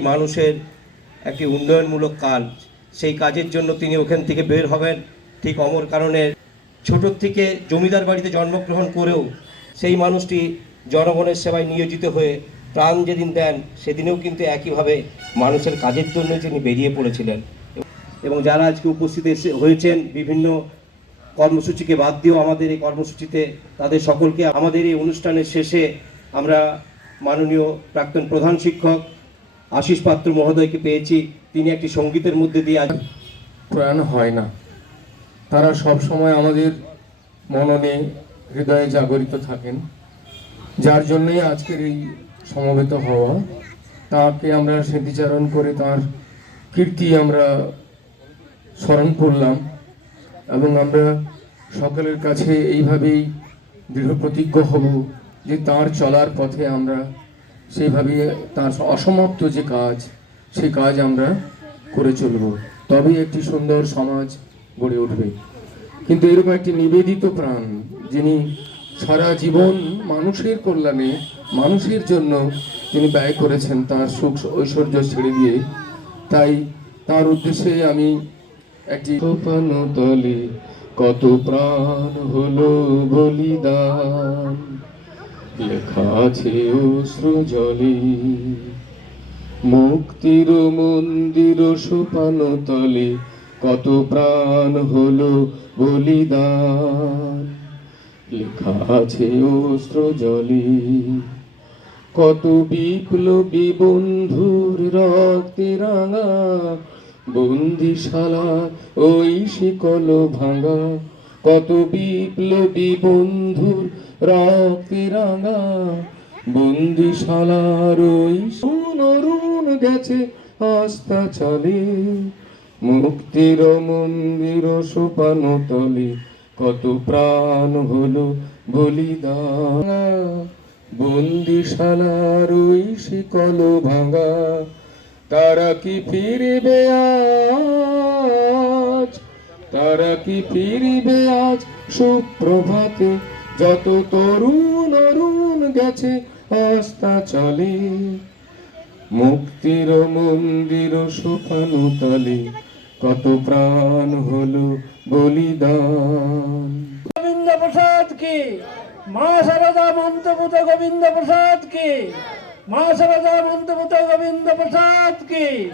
মানুষের একটি উন্নয়নমূলক কাজ। সেই কাজের জন্য তিনি ওখান থেকে বের হবেন। ঠিক অমর কারণের ছোটোর থেকে জমিদার বাড়িতে জন্মগ্রহণ করেও সেই মানুষটি জনগণের সেবায় নিয়োজিত হয়ে প্রাণ যেদিন দেন, সেদিনেও কিন্তু একইভাবে মানুষের কাজের জন্য তিনি বেরিয়ে পড়েছিলেন। এবং যারা আজকে উপস্থিত এসে হয়েছেন, বিভিন্ন কর্মসূচিকে বাদ দিয়েও আমাদের এই কর্মসূচিতে তাদের সকলকে আমাদের এই অনুষ্ঠানের শেষে আমরা মাননীয় প্রাক্তন প্রধান শিক্ষক আশিস পাত্র মহোদয়কে পেয়েছি। তিনি একটি সঙ্গীতের মধ্যে দিয়ে প্রয়াণ হয় না। তারা সব সময় আমাদের মননে, হৃদয়ে জাগরিত থাকেন। যার জন্যই আজকের এই সমবেত হওয়া। তাকে আমরা স্মৃতিচারণ করে তার কীর্তি আমরা স্মরণ করলাম এবং আমরা সকলের কাছে এইভাবেই দৃঢ় প্রতিজ্ঞ হব যে তার চলার পথে আমরা সেইভাবে তার অসমাপ্ত যে কাজ, সেই কাজ আমরা করে চলব। তবেই একটি সুন্দর সমাজ গড়ে উঠবে। কিন্তু এরকম একটি নিবেদিত প্রাণ, যিনি সারা জীবন মানুষের কল্যাণে, মানুষের জন্য তিনি ব্যয় করেছেন তার সুখ ঐশ্বর্য ছেড়ে দিয়ে, তাই তার উদ্দেশ্যে আমি একটি কত প্রাণ হলো বলিদান। লেখা আছে, অশ্রু জলে। মুক্তির মন্দির সোপানো তলে, কত প্রাণ হলো বলিদান। লেখা আছে অস্ত্র জলে। কত বিপ্লবী বন্ধুর রক্তে রাঙা, বন্দিশালা ওই শিকল ভাঙা। কত বিপ্লবী বন্ধুর রক্তে রাঙা বন্দিশালার ওই সুন অরুণ গেছে আস্থা চলে। মুক্তির মন্দির সোপানো তলে কত প্রাণ হলো বলিদান। বন্দিশালার ওই শিকল ভাঙা, তারা কি ফিরবে আজ তারা কি ফিরবে আজ সুপ্রভাতে? যত তরুণ অরুণ গেছে আস্থা চলে। মুক্তির মন্দির সোপানো তলে। কত প্রাণ হলো বলিদান। গোবিন্দ প্রসাদ কি? মা সারদা মন্ত্রপুত গোবিন্দ প্রসাদ কি? মা সারদা মন্ত্রপুত গোবিন্দ প্রসাদ কি?